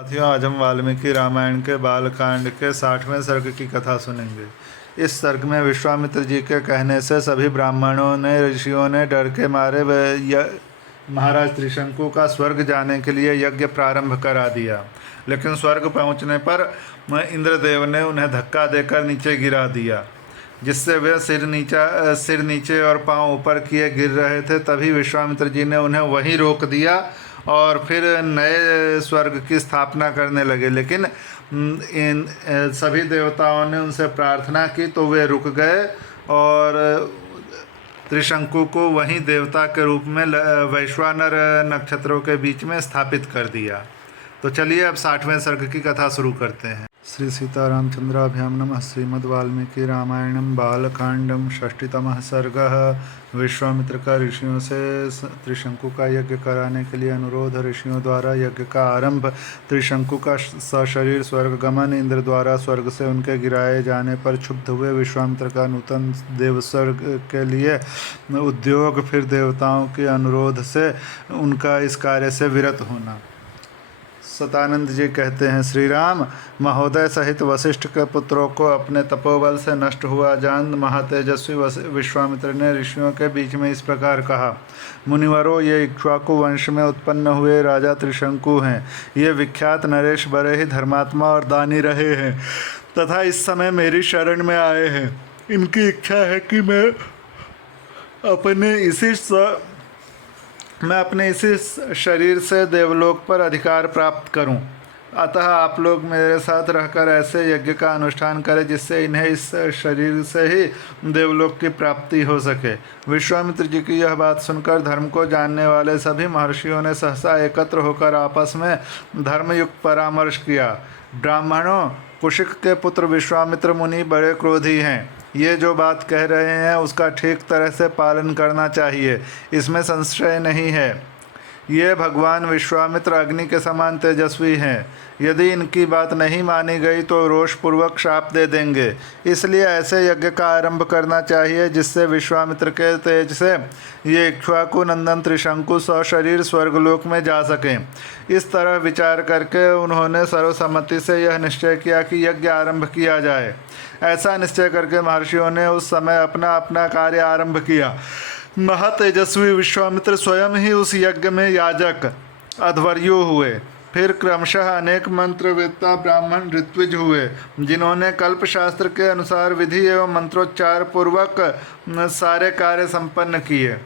साथियों, आज हम वाल्मीकि रामायण के बालकांड के 60वें सर्ग की कथा सुनेंगे। इस सर्ग में विश्वामित्र जी के कहने से सभी ब्राह्मणों ने ऋषियों ने डर के मारे महाराज त्रिशंकु का स्वर्ग जाने के लिए यज्ञ प्रारंभ करा दिया। लेकिन स्वर्ग पहुंचने पर इंद्रदेव ने उन्हें धक्का देकर नीचे गिरा दिया, जिससे वे सिर नीचे और पांव ऊपर किए गिर रहे थे। तभी विश्वामित्र जी ने उन्हें वहीं रोक दिया और फिर नए स्वर्ग की स्थापना करने लगे। लेकिन इन सभी देवताओं ने उनसे प्रार्थना की तो वे रुक गए और त्रिशंकु को वहीं देवता के रूप में वैश्वानर नक्षत्रों के बीच में स्थापित कर दिया। तो चलिए अब 60वें सर्ग की कथा शुरू करते हैं। श्री सीतारामचंद्राभ्याम नमः। श्रीमद् वाल्मीकि रामायणम बालकांडम षष्ठीतमः सर्गः। विश्वामित्र का ऋषियों से त्रिशंकु का यज्ञ कराने के लिए अनुरोध। ऋषियों द्वारा यज्ञ का आरंभ। त्रिशंकु का सशरीर स्वर्ग गमन। इंद्र द्वारा स्वर्ग से उनके गिराए जाने पर क्षुब्ध हुए विश्वामित्र का नूतन देवस्वर्ग के लिए उद्योग। फिर देवताओं के अनुरोध से उनका इस कार्य से विरत होना। सतानंद जी कहते हैं, श्री राम महोदय सहित वशिष्ठ के पुत्रों को अपने तपोबल से नष्ट हुआ जान महातेजस्वी विश्वामित्र ने ऋषियों के बीच में इस प्रकार कहा, मुनिवरों, ये इक्ष्वाकु वंश में उत्पन्न हुए राजा त्रिशंकु हैं। ये विख्यात नरेश बड़े ही धर्मात्मा और दानी रहे हैं तथा इस समय मेरी शरण में आए हैं। इनकी इच्छा है कि मैं अपने इसी शरीर से देवलोक पर अधिकार प्राप्त करूं। अतः आप लोग मेरे साथ रहकर ऐसे यज्ञ का अनुष्ठान करें जिससे इन्हें इस शरीर से ही देवलोक की प्राप्ति हो सके। विश्वामित्र जी की यह बात सुनकर धर्म को जानने वाले सभी महर्षियों ने सहसा एकत्र होकर आपस में धर्मयुक्त परामर्श किया। ब्राह्मणों, कुशिक के पुत्र विश्वामित्र मुनि बड़े क्रोधी हैं। ये जो बात कह रहे हैं उसका ठीक तरह से पालन करना चाहिए, इसमें संशय नहीं है। ये भगवान विश्वामित्र अग्नि के समान तेजस्वी हैं। यदि इनकी बात नहीं मानी गई तो रोषपूर्वक शाप दे देंगे। इसलिए ऐसे यज्ञ का आरंभ करना चाहिए जिससे विश्वामित्र के तेज से ये इक्ष्वाकु नंदन त्रिशंकु सशरीर स्वर्गलोक में जा सकें। इस तरह विचार करके उन्होंने सर्वसम्मति से यह निश्चय किया कि यज्ञ आरंभ किया जाए। ऐसा निश्चय करके महर्षियों ने उस समय अपना अपना कार्य आरंभ किया। महातेजस्वी विश्वामित्र स्वयं ही उस यज्ञ में याजक अध्वर्यु हुए। फिर क्रमशः अनेक मंत्रवेत्ता ब्राह्मण ऋत्विज हुए, जिन्होंने कल्पशास्त्र के अनुसार विधि एवं मंत्रोच्चार पूर्वक सारे कार्य संपन्न किए।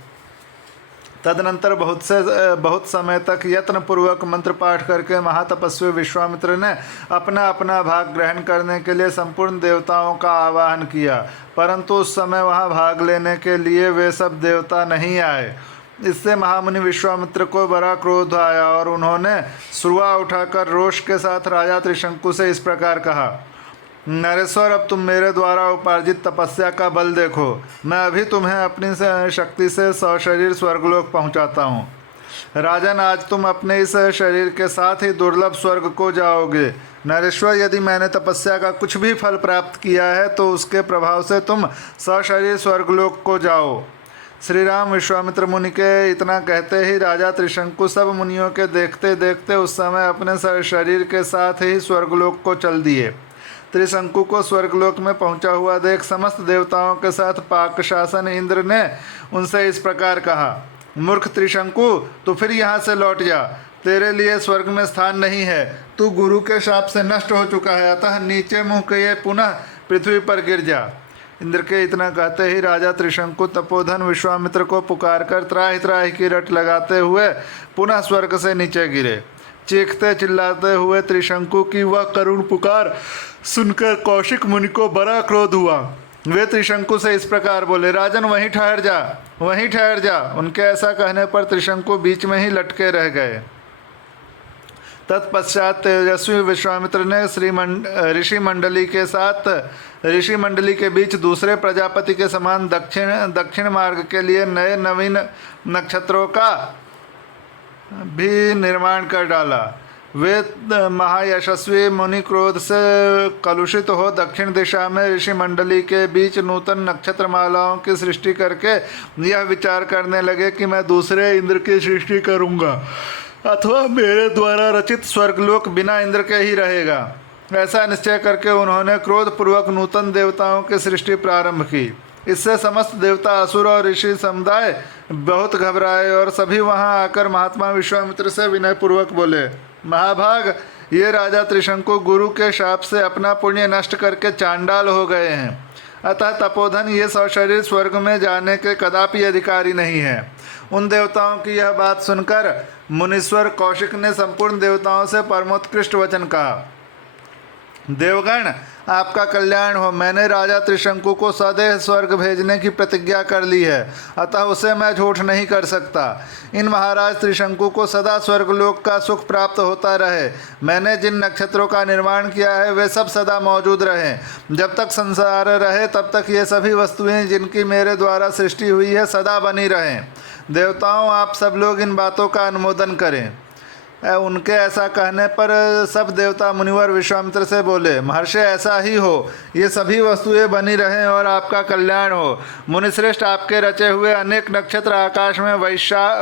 तदनंतर बहुत समय तक यत्न पूर्वक मंत्र पाठ करके महातपस्वी विश्वामित्र ने अपना अपना भाग ग्रहण करने के लिए संपूर्ण देवताओं का आवाहन किया, परंतु उस समय वहां भाग लेने के लिए वे सब देवता नहीं आए। इससे महामुनि विश्वामित्र को बड़ा क्रोध आया और उन्होंने सुरवा उठाकर रोष के साथ राजा त्रिशंकु से इस प्रकार कहा, नरेश्वर, अब तुम मेरे द्वारा उपार्जित तपस्या का बल देखो। मैं अभी तुम्हें अपनी शक्ति से सशरीर स्वर्गलोक पहुंचाता हूँ। राजन, आज तुम अपने इस शरीर के साथ ही दुर्लभ स्वर्ग को जाओगे। नरेश्वर, यदि मैंने तपस्या का कुछ भी फल प्राप्त किया है तो उसके प्रभाव से तुम सशरीर स्वर्गलोक को जाओ। श्री राम विश्वामित्र मुनि के इतना कहते ही राजा त्रिशंकु सब मुनियों के देखते देखते उस समय अपने शरीर के साथ ही स्वर्गलोक को चल दिए। त्रिशंकु को स्वर्गलोक में पहुंचा हुआ देख समस्त देवताओं के साथ पाक शासन इंद्र ने उनसे इस प्रकार कहा, मूर्ख त्रिशंकु, तू फिर यहाँ से लौट जा। तेरे लिए स्वर्ग में स्थान नहीं है। तू गुरु के शाप से नष्ट हो चुका है, अतः नीचे मुँह किए पुनः पृथ्वी पर गिर जा। इंद्र के इतना कहते ही राजा त्रिशंकु तपोधन विश्वामित्र को पुकार कर त्राहि त्राहि की रट लगाते हुए पुनः स्वर्ग से नीचे गिरे। चीखते चिल्लाते हुए त्रिशंकु की वह करुण पुकार सुनकर कौशिक मुनि को बड़ा क्रोध हुआ। वे त्रिशंकु से इस प्रकार बोले, राजन, वहीं ठहर जा, वहीं ठहर जा। उनके ऐसा कहने पर त्रिशंकु बीच में ही लटके रह गए। तत्पश्चात तेजस्वी विश्वामित्र ने ऋषि मंडली के बीच दूसरे प्रजापति के समान दक्षिण मार्ग के लिए नए नवीन नक्षत्रों का भी निर्माण कर डाला। वे महायशस्वी मुनि क्रोध से कलुषित हो दक्षिण दिशा में ऋषि मंडली के बीच नूतन नक्षत्र मालाओं की सृष्टि करके यह विचार करने लगे कि मैं दूसरे इंद्र की सृष्टि करूंगा। अथवा मेरे द्वारा रचित स्वर्गलोक बिना इंद्र के ही रहेगा। ऐसा निश्चय करके उन्होंने क्रोधपूर्वक नूतन देवताओं की सृष्टि प्रारंभ की। इससे समस्त देवता, असुर और ऋषि समुदाय बहुत घबराए और सभी वहां आकर महात्मा विश्वामित्र से विनयपूर्वक बोले, महाभाग, ये राजा त्रिशंकु गुरु के शाप से अपना पुण्य नष्ट करके चांडाल हो गए हैं। अतः तपोधन ये सशरीर स्वर्ग में जाने के कदापि अधिकारी नहीं है। उन देवताओं की यह बात सुनकर मुनीश्वर कौशिक ने संपूर्ण देवताओं से परमोत्कृष्ट वचन कहा, देवगण, आपका कल्याण हो। मैंने राजा त्रिशंकु को सदैव स्वर्ग भेजने की प्रतिज्ञा कर ली है, अतः उसे मैं झूठ नहीं कर सकता। इन महाराज त्रिशंकु को सदा स्वर्गलोक का सुख प्राप्त होता रहे। मैंने जिन नक्षत्रों का निर्माण किया है वे सब सदा मौजूद रहें। जब तक संसार रहे तब तक ये सभी वस्तुएं जिनकी मेरे द्वारा सृष्टि हुई है सदा बनी रहें। देवताओं, आप सब लोग इन बातों का अनुमोदन करें। उनके ऐसा कहने पर सब देवता मुनिवर विश्वामित्र से बोले, महर्षि, ऐसा ही हो। ये सभी वस्तुएं बनी रहें और आपका कल्याण हो। मुनिश्रेष्ठ, आपके रचे हुए अनेक नक्षत्र आकाश में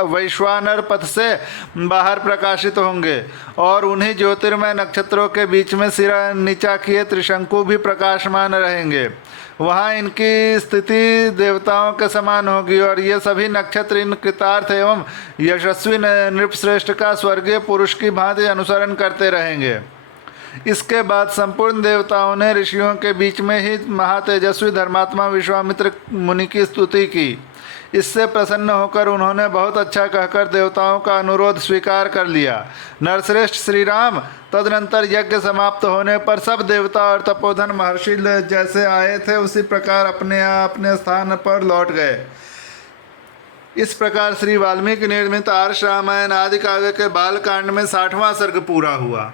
वैश्वानर पथ से बाहर प्रकाशित होंगे और उन्हीं ज्योतिर्मय नक्षत्रों के बीच में सिर नीचा किए त्रिशंकु भी प्रकाशमान रहेंगे। वहाँ इनकी स्थिति देवताओं के समान होगी और ये सभी नक्षत्र इन कृतार्थ एवं यशस्वी नृपश्रेष्ठ का स्वर्गीय पुरुष की भांति अनुसरण करते रहेंगे। इसके बाद संपूर्ण देवताओं ने ऋषियों के बीच में ही महातेजस्वी धर्मात्मा विश्वामित्र मुनि की स्तुति की। इससे प्रसन्न होकर उन्होंने बहुत अच्छा कहकर देवताओं का अनुरोध स्वीकार कर लिया। नरश्रेष्ठ श्री राम तदनंतर यज्ञ समाप्त होने पर सब देवता और तपोधन महर्षि जैसे आए थे उसी प्रकार अपने अपने स्थान पर लौट गए। इस प्रकार श्री वाल्मीकि निर्मित आर्ष रामायण आदि काव्य के बालकांड में 60वां सर्ग पूरा हुआ।